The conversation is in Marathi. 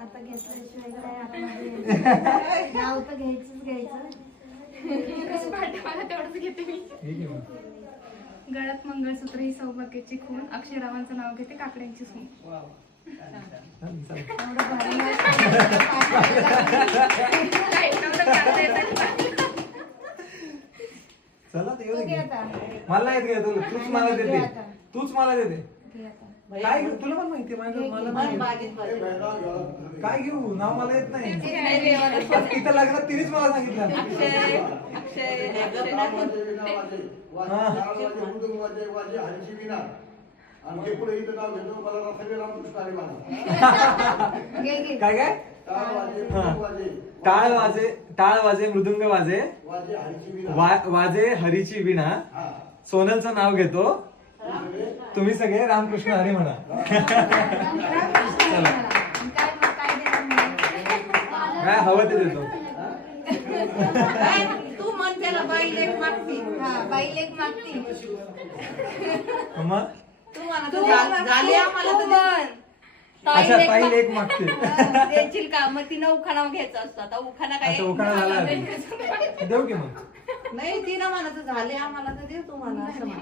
आता घेतल्याशिवाय काय नाव तर घ्यायचं मला तेवढंच घेते मी. गळ्यात मंगळसूत्र ही सौभाग्याची खून, अक्षयरावांचं नाव घेते काकड्यांची सून. चला मला येत घे, तूच मला देते, तूच मला देते. काय घेऊ तुला पण माहिती काय घेऊ नाव मला येत नाही. इथं लग्नात तिनेच मला सांगितलं. काय काय टाळ वाजे मृदुंग वाजे वाजे हरीची विणा. सोनलचं नाव घेतो, तुम्ही सगळे रामकृष्ण हरी म्हणा. काय हवं ते देतो. तू म्हणते ना बाई लेक मागती. बाई लेक मागती. मग तू झाले आम्हाला तर अच्छा ताई लेक मागते द्यायची का? मग तिनं उखाणा घ्यायचा असतो. आता उखाणा काय उखाणा झाला देऊ की मग. नाही तिनं म्हणत झाले आम्हाला तर देऊ तुम्हाला असं म्हणा.